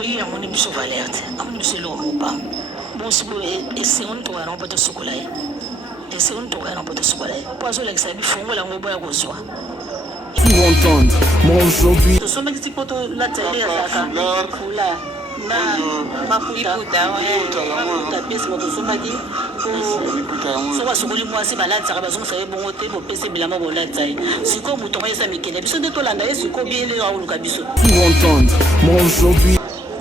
Oui, à mon émission Valerte, à mon émission Lomba. Bon, si vous essayez de trouver un peu de chocolat, essayez de trouver un peu de chocolat. Poisson, l'examen, faut que l'on voit au soir. Pour entendre, moi aujourd'hui. Ce sont mes petits potos, la télé, la foula, maputa, pesi moto somaki soka sokoli mwasi balataka bazongisa ye bongo te bopesa bilamba bolata ye sikoyo moto ngo yesa mikele biso nde tolanda ye sikoyo biele aoluka biso Pour entendre, moi aujourd'hui.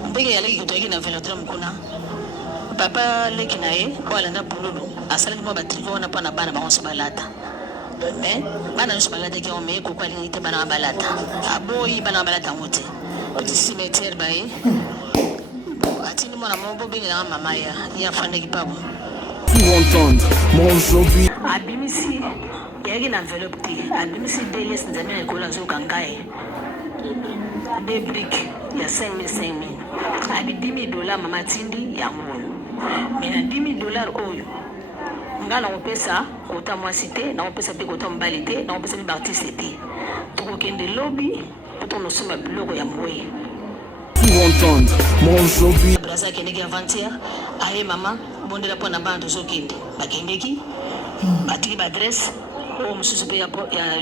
mbenge yaleki kotoyaki na velotre mokuna papa leki na ye po alanda bululu asalaki mwa batriko wana mpo na bana bango so balata mais bana nyonso balataki yango me ekoko alingi te bana balata aboyi bana balata yango te petit cimetière baye atindi mwana moko bobengelanga mama ya afandaki pabo Pour entendre, moi aujourd'hui. abimisi yayaki na enveloppe te abimisi deles nzambe na ekolo azoka ye de brik ya 5000 abi 10 000 $, mama tindi yango oyo me na 10 000 $ oyo nga nakopesa kota mwasi te nakopesa mpe kota mobali te nakopesa mpe baartiste te tokokende lobi mpo tonosomba biloko ya moye Pour entendre, moi aujourd'hui. brasa akendeki avant-hier aye mama bondela mpo na bana tozokende bakendeki batiki baadresse oyo mosusu mpe ya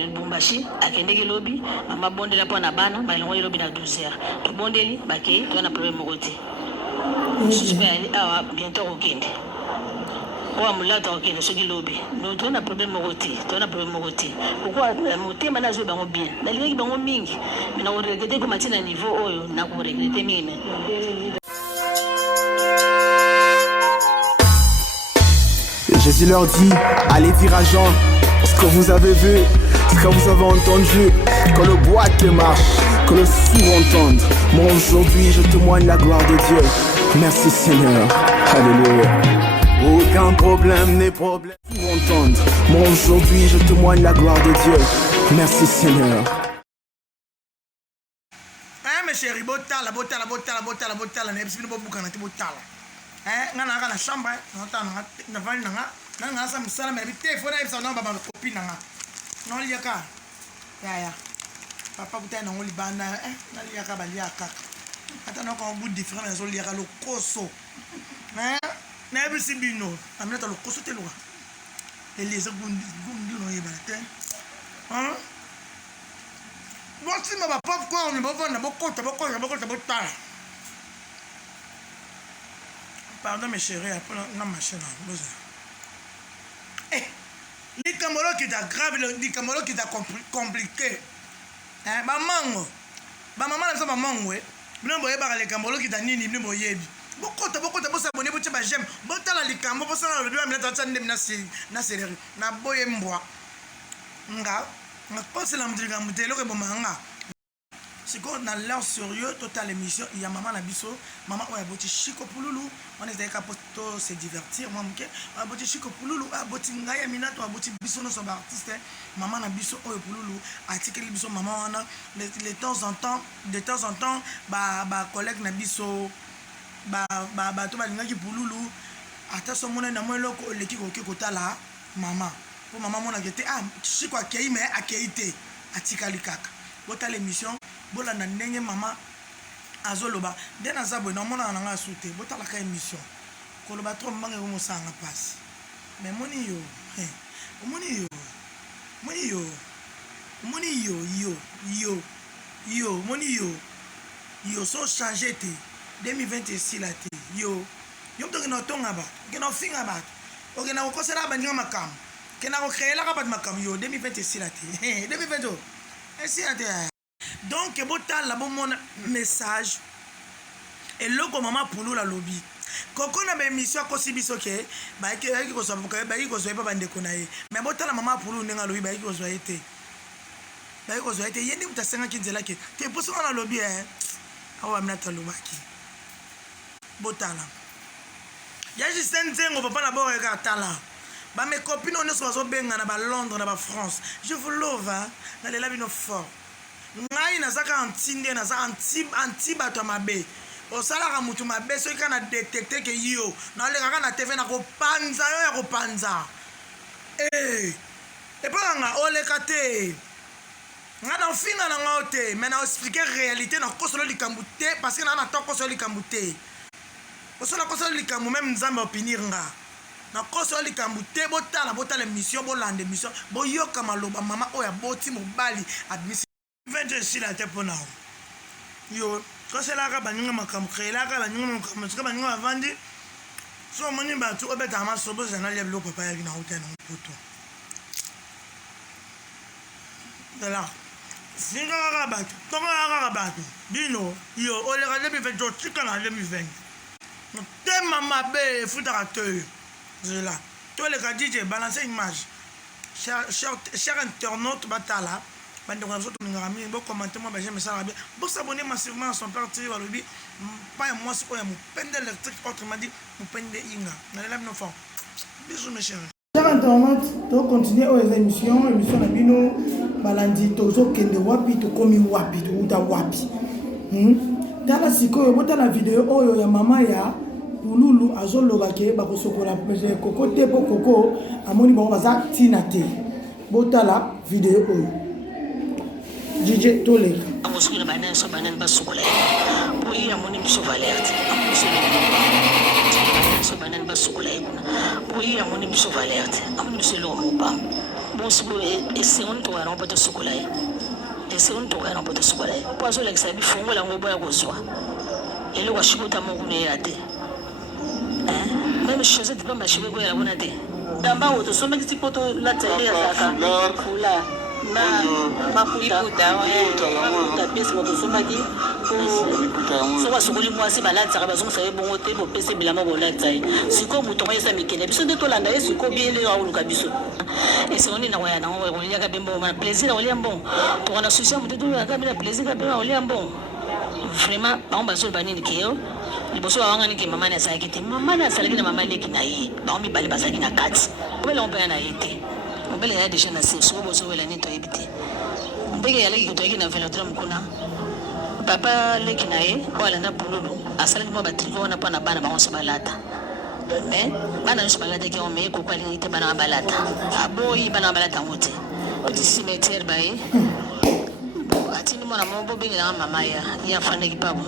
lubumbashi akendeki lobi mama bondela mpo na bana balongoli lobi na 12h tobondeli bakei toya na problème moko te mosusu mpe ali awa bientôt akokende oyo amolata akokende soki lobi toya na problème moko te toya na problème moko te pourkoi motema nazwi bango bien nalingaki bango mingi me nakoregrete koma ti na niveau oyo nakoregrete mingi Jésus leur dit, allez dire à Jean, ce que vous avez vu, ce que vous avez entendu, que le boîte marche, que le sourd entende. Moi aujourd'hui je témoigne la gloire de Dieu. Merci Seigneur. Alléluia. Aucun problème n'est problème. Pour entendre. Moi aujourd'hui je témoigne la gloire de Dieu. Merci Seigneur. Hein mes chéris, botala, nebisibino bobukana te botala. Nga nanga na chambre na vali nanga sa misala me bite fo na ibisa na baba copine nanga no liaka ya papa buta na ngoli bana na liaka baliaka ata na ko bu différent zo liaka lo koso na ibisi bino ameta lo koso te lo elise gundi no yeba te Voici ma popcorn, botala. Pardon mes chéris, après la machine. Eh, les camolo qui t'a grave, les camolo qui t'a compliqué. Hein, maman, la maman, ouais. Bien boye par les camolo qui t'a nini, bien boye. Beaucoup de s'abonner pour te j'aime. Botala les camolo pour ça le bien mettre en na série. Na boye mboa. Nga pense la mdiga mutelo ke bomanga. Siko na l'air sérieux total émission il y a maman na biso maman oya boti chiko pululu on est ka poto se divertir moi mke oya boti chiko pululu a boti ngaya minato a boti biso no so ba artiste maman na biso oyo pululu atikeli biso maman wana de temps en temps ba collègue na biso ba to ba lingaki pululu ata so mona na mo loko leki ko kotala maman pour maman mona gete chiko akei mais akei te atikali kaka bota l'émission bola na ndenge mama azoloba nde naza boye namona nanga asute botala ka émission koloba trop mbange komosanga pasi mais moni yo so changer te 2026 la te yo mtoke na tonga ba kena ofinga ba okena kokosela bandinga makambo kena kokreela ka bat makambo yo 2026 la te 2020 ainsi la te. Donc botala bon mon message et loko mama pulu la lobby koko na émission ko sibiso ke ba ki ko so ba ki ko so pa bande ko na ye mais botala mama pulu nenga lobby ba ki ko so été yende mutasenga kinzela ke te poso na lobby awa mnata lobaki botala ya jisenzengo papa na bo ka tala ba mes copines on so benga na ba Londres na ba France je vous love na le labino fort ngai nazaka antinde naza anti bato mabe osalaka mutu mabe soki kana détecter ke yo na lekaka na TV na kopanza yo ya kopanza epanga oleka te nga na finga na nga te mais na expliquer réalité na kosolo likambo te parce que na to kosolo likambo te kosolo likambo même nzambe opinir nga na kosolo likambo te botala émission bolanda émission boyoka maloba mama oya boti mobali admisi 20 sila te pona yo koselaka baninga makambo créelaka baninga makambo sika baninga bavandi so moni bato obeta masobo zana lia biloko papa yaki na hotel na poto dala singa kaka bato tonga kaka bato bino yo oleka 2020 otika na 2020 tema mabe efutaka te zela toleka dj balance image cher internaute batala bandeko na biso tolingaka mingi bokomante mwa bageme esalaka bien bosabone massivement à son parti balobi pa ya mwasi oyo ya mopende électrique autrement dit mopende inga nalela bino fort bisous mes chers cher internaute tocontinue oyo eza émission na bino balandi tozokende wapi tokomi wapi touta wapi tala sikoyo botala video oyo ya mama ya Pululu azoloba ke bakosokola koko te po koko amoni bango baza tina te botala video oyo DJ Toleka amosukila banani so banani basukola oyi amoni biso valerte so banani basukola kuna oyi amoni biso valerte amoni biso lo mopa bon siko esengo to wana opoto sukola esengo to wana opoto sukola poazo la kisabi fongo la ngobo ya kozwa ele wa shikota mo kuna ya te même chose de pas marcher quoi la bonne idée d'amba auto so maki poto la télé ya zaka fula mafuta mafuta pesa moto so maki so wa sokoli mwasi balata ka bazo saye bongo te bo pesa bilama bolata siko muto kwa yesa mikele biso de tolanda yesu ko biele wa uluka biso et c'est on est na wa na wa ya ka bembo ma plaisir oli ambon to na souci muto to ka bila plaisir ka bembo oli ambon vraiment ba on bazo banini keo liboso awanga niki mama na saki te mama na salaki na mama leki na yi ba omi bali basaki na kati obele on pe na yete obele ya deja na se so bozo wela ni to ebite mbege ya leki to yeki na velodrome kuna papa leki na ye wala na Pululu asalaki mo batriko na pa na bana ba onse balata mais bana onse balata ki on me ko kwali ni te bana balata aboyi bana balata ngote petit cimetière ba ye atini mona mo bobe na mama ya fane ki pabo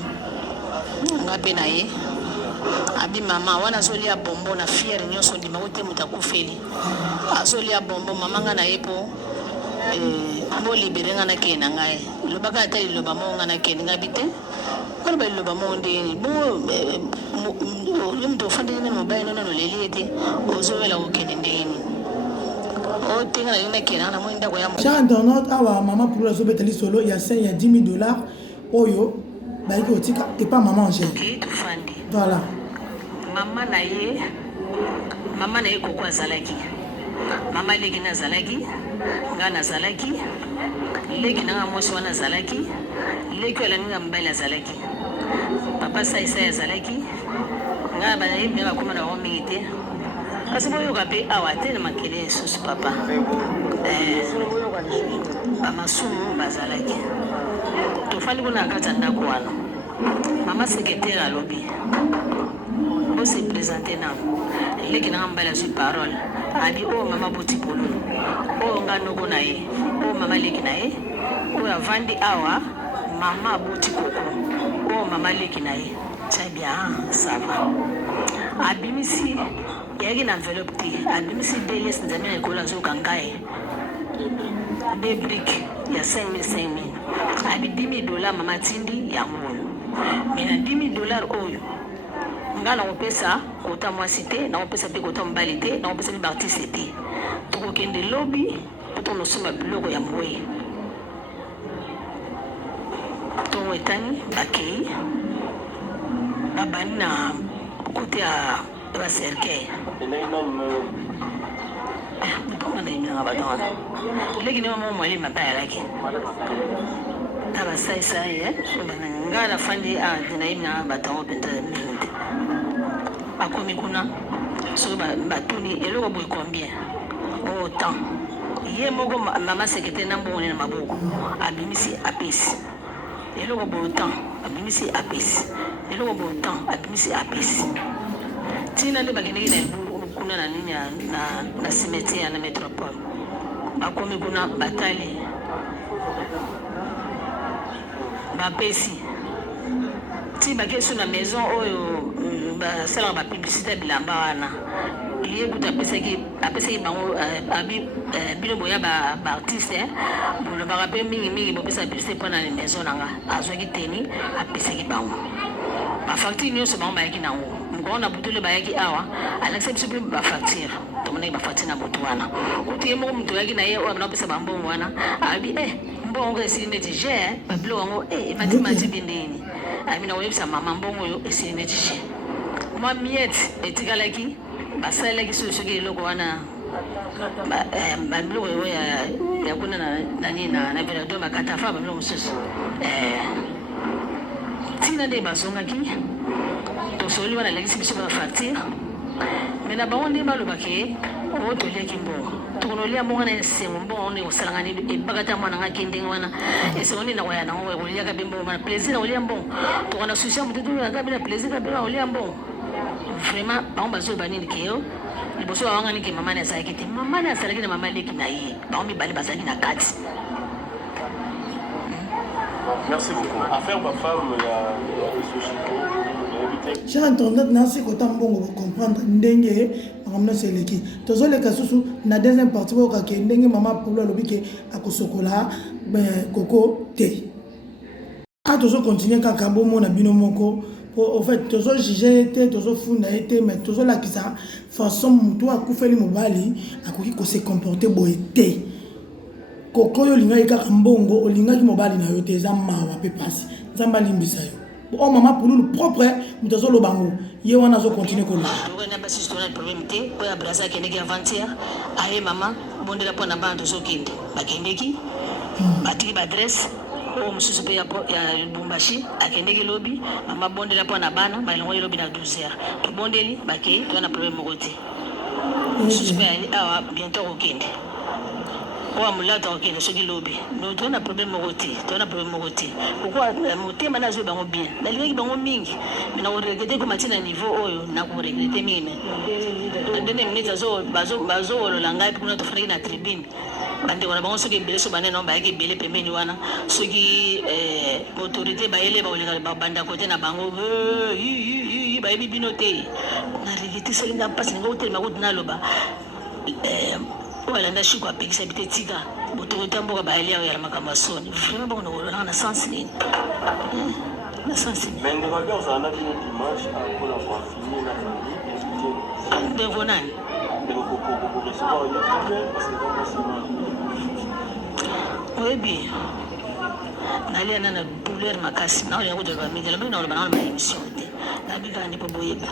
ngape na ye abi mama wana zolia bombo na fiere nyonso ndima wote mutakufeli azolia bombo mama nga na yepo mo libere nga na kena ngai lobaka ata loba mo nga na kena ngabite kono ba loba mo ndi bo limdo fande ne mo bayino no leliete ozowela okene ndeni o tinga na kena na mo ndako ya mo cher internaute awa mama Pululu azobeteli solo ya 10 000 $ oyo baiki otika et pas maman Angèle. Voilà. Maman na ye koko azalaki. Mama leki na zalaki, nga na zalaki, leki na mwasi wana zalaki, leki wala nga mbala zalaki. Papa sa ya zalaki, nga ba ye me bakoma na homi te. Kasi boyo kape awate na makele susu papa. Ba masumu bazalaki. Tofali kuna kata ndako wana mama secrétaire alobi on se présenter na leki na mbala sur parole abi o mama boti Pululu o ngano kuna ye o mama leki na ye o avandi awa mama boti koko o mama leki na ye très bien ça va abimisi yaki na enveloppe te abimisi DS nzamena kola zo kangaye des briques ya 5,000 abi 10 000 $ mama tindi ya moyo mina 10 000 $ oyo nga na opesa kota mwasi te na opesa pe kota mbali te na opesa pe artiste te tokokende lobi poto nosomba biloko ya moye tongo etani bakei babani na kote ya baserkei mutongana iminanga batongana leki ne mama mwali mapaya laki aba sai nga na fandi dina imna batango penta minute akomi kuna so batuni eloko boy combien autant ye moko mama sekete na mbone na maboko abimisi apesi eloko boy autant abimisi apesi eloko boy autant abimisi apesi tina nde bakendeki na kuna na nini na cimetière na métropole bakomi kuna batali bapesi ti bakei so na maison oyo basalaka bapublicité ya bilamba wana ye kutu apesaki bango bino boya baartiste bolobaka mpe mingimingi bopesa publicité mpona na maison na nga azwaki teni apesaki bango bafacture nyonso bango bayaki nango mokolo na butu le bayaki awa alakisa biso mpe bafacture tomonaki bafacture na butu wana kutu ye moko moto oyaki na ye oyo abana opesa bambongo wana abi mbongo esili neti je babilo yango ematimati bindeni abi na koyebisa mama mbongo oyo esili neti je mwa miete etikalaki basalelaki soki eloko wana babiloko oyo ya kuna na velado bakata fa babiloko mosusu ntina nde bazongaki tosoli wana alakisi biso bafacture me na bango nde balobaki oyo toliaki mbongo tokonolia mbongo na esengo mbongo nde kosalanga ebakata mwana nga ke ndenge wana esengo nde nakoya nango ekoliaka mpe mbongo wana plaisir na kolia mbongo tokona susi ya motetu oyaka mpe na plaisir kape na kolia mbongo vraiment bango bazoyeba nini ke yo liboso bawangani ke mama ne azalaki te mama ne azalaki na mama leki na ye bango mibale bazalaki na kati. Merci beaucoup. Affaire ma femme, il y a cher internaute nasi kota mbongo comprendre ndenge makamna seleki tozoleka susu na deuxième partie boka ke ndenge mama polo alobi ke akosokola koko te tozo continuer kaka bomo na bino moko en fait tozo juger te tozo funda te mais tozo lakisa façon mutu akufeli mobali akoki ko se comporter boye te koko yo linga kaka mbongo olingaki mobali na yo te za mawa pe pasi nzamba limbisa yo oh maman pour nous propre mutozo lo bango ye wana zo continuer ko la on a pas si on a problème te ko ya brasa ke ndeki avant-hier aye mama bondela pona bando zo kinde bakendeki batiki ba adresse o mususu pe ya Lubumbashi akendeki lobi mama bondela pona bana balongo lobi na 12h to bondeli bakei to na problème moko te mususu pe awa bientôt okende owa mulata okende soki lobi no tona problème moko te pourquoi motema nazo bango bien nalingaki bango mingi mais na koregrete ko matina niveau oyo na koregrete mingi ndene minute bazo olola ngai kuna tofanaki na tribune bandeko na bango soki ebele so banene bayaki ebele pembeni wana soki autorité bayele baoleka babanda kote na bango bayebi bino te na regrete selinga mpasi ninga kotelema kuti naloba voilà, je suis quoi, c'est petit tika. Autorité mboka baeli ya makambo soni. Vraiment bon on a sens ni. Na sens ni. Mais on va bien ça na une image à pour avoir fini la famille. De vonani. De pour recevoir une parce que c'est oui bien. Nalia na douleur makasi na ole ngodo ba midela mais na ole bana na émission te. Na bika ndi poboyeba.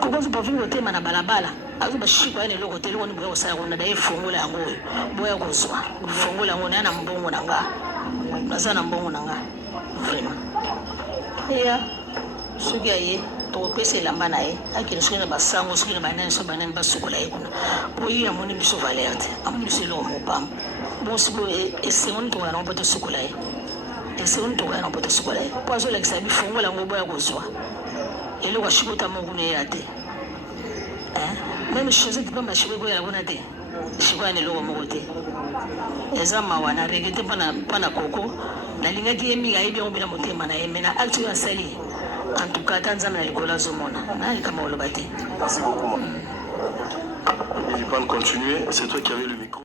Kukozo pa vile tema na balabala. Azo bashiko ene loko te loko ni boya osala kona dai fongola yango boya kozwa. Fongola yango na mbongo nanga. Nazana mbongo nanga. Vraiment. Ya sugi aye to pese lamba na ye akini sugi na basango sugi na banane so banane basukola ye kuna. Boyi ya moni biso valerte. Amoni biso lo mopam. Bon sibo esengoni to wana mpoto sukola ye. Esengoni to wana mpoto sukola ye. Pozo la kisabi fongola yango boya kozwa. Ele kwa shikota mungu ne yate. Même chose qui peut marcher pour la bonne année. Je suis pas né loin mon côté. Ezama wana regete pana koko. Na linga ki mi ga ibi on bila motema na emena actu ya sali. En tout cas tanzana likola zomona. Na kama olobate. Merci beaucoup. Il va continuer, c'est toi qui avais le micro.